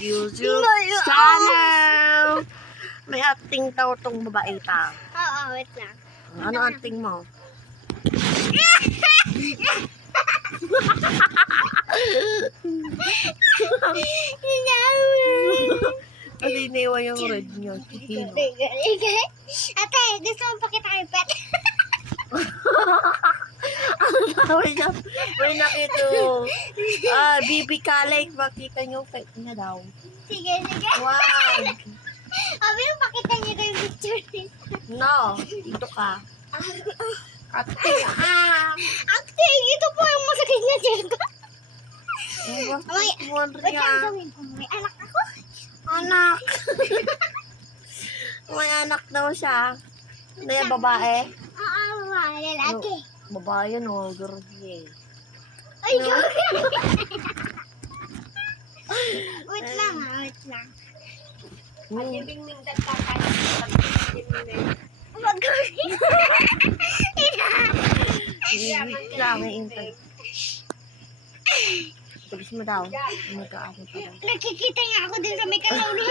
YouTube channel. May acting daw tong babae ta. Oo, wait lang. Ano acting mo? Kasi iniwan yung red niya. Hino. Ate, gusto mo pakita kay Pet? May nakita. Bibi Kalek, makita niyo pet niya daw. Sige, sige. Wow. Sabi mo, pakita niyo daw yung picture niya. No, dito ka. Ate, Ate, ito po yung masakit na dyan ko. Wait Wait lang gawin ko. May anak ako. Anak. May anak daw siya. Ano yan, babae? Oo, lalaki. Babae yan, oh. Girlie. Ay, gawin. Wait lang, wait lang. Mag-gawin. Wait lang, hintay. Tulis mo daw. Mag-aakit pa daw. Nakikita niya ako din sa may kalaulo.